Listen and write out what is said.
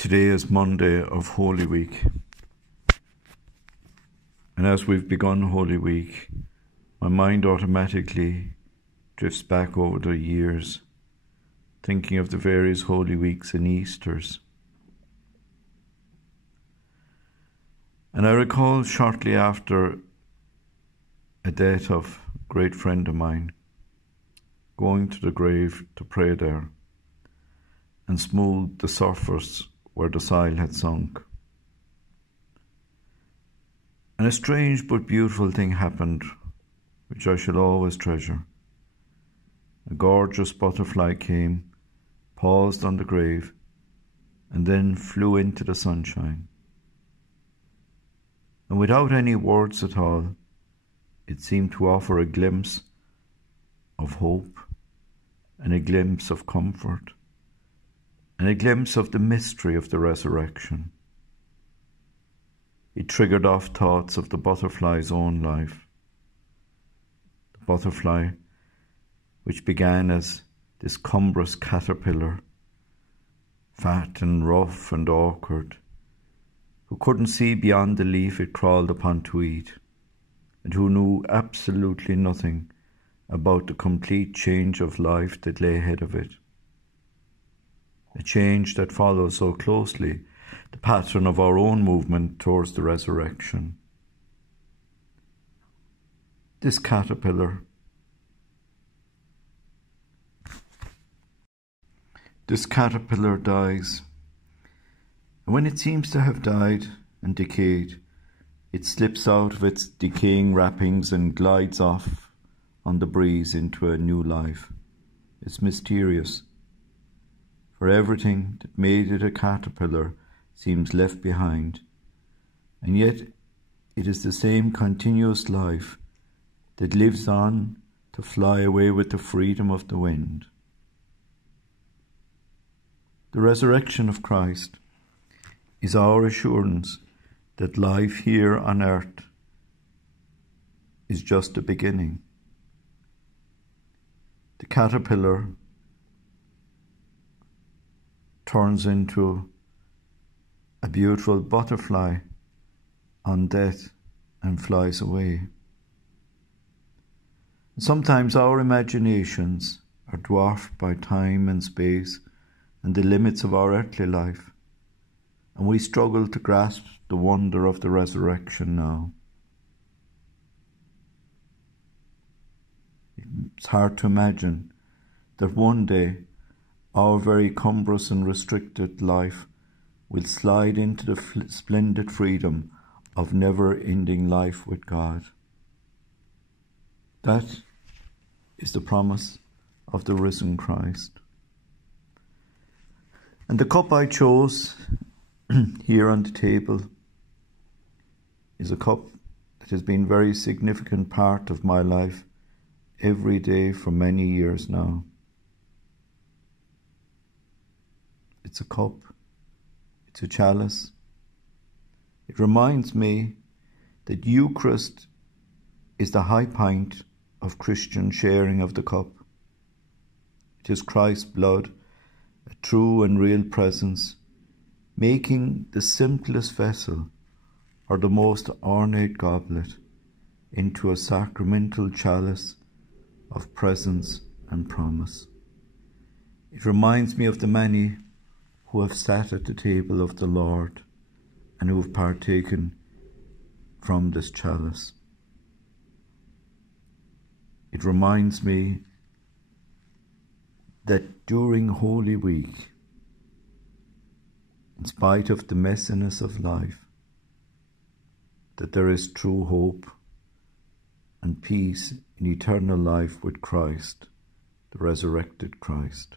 Today is Monday of Holy Week. And as we've begun Holy Week, my mind automatically drifts back over the years, thinking of the various Holy Weeks and Easters. And I recall shortly after a death of a great friend of mine, going to the grave to pray there and smooth the surface where the soil had sunk. And a strange but beautiful thing happened, which I shall always treasure. A gorgeous butterfly came, paused on the grave, and then flew into the sunshine. And without any words at all, it seemed to offer a glimpse of hope and a glimpse of comfort and a glimpse of the mystery of the resurrection. It triggered off thoughts of the butterfly's own life. The butterfly, which began as this cumbrous caterpillar, fat and rough and awkward, who couldn't see beyond the leaf it crawled upon to eat, and who knew absolutely nothing about the complete change of life that lay ahead of it. A change that follows so closely the pattern of our own movement towards the resurrection. This caterpillar, dies, and when it seems to have died and decayed, it slips out of its decaying wrappings and glides off on the breeze into a new life. It's mysterious, for everything that made it a caterpillar seems left behind, and yet it is the same continuous life that lives on to fly away with the freedom of the wind. The resurrection of Christ is our assurance that life here on earth is just the beginning. The caterpillar turns into a beautiful butterfly on death and flies away. Sometimes our imaginations are dwarfed by time and space and the limits of our earthly life, and we struggle to grasp the wonder of the resurrection now. It's hard to imagine that one day our very cumbrous and restricted life will slide into the splendid freedom of never-ending life with God. That is the promise of the risen Christ. And the cup I chose here on the table is a cup that has been a very significant part of my life every day for many years now. It's a cup. It's a chalice. It reminds me that Eucharist is the high point of Christian sharing of the cup. It is Christ's blood, a true and real presence, making the simplest vessel or the most ornate goblet into a sacramental chalice of presence and promise. It reminds me of the many who have sat at the table of the Lord and who have partaken from this chalice. It reminds me that during Holy Week, in spite of the messiness of life, that there is true hope and peace in eternal life with Christ, the resurrected Christ.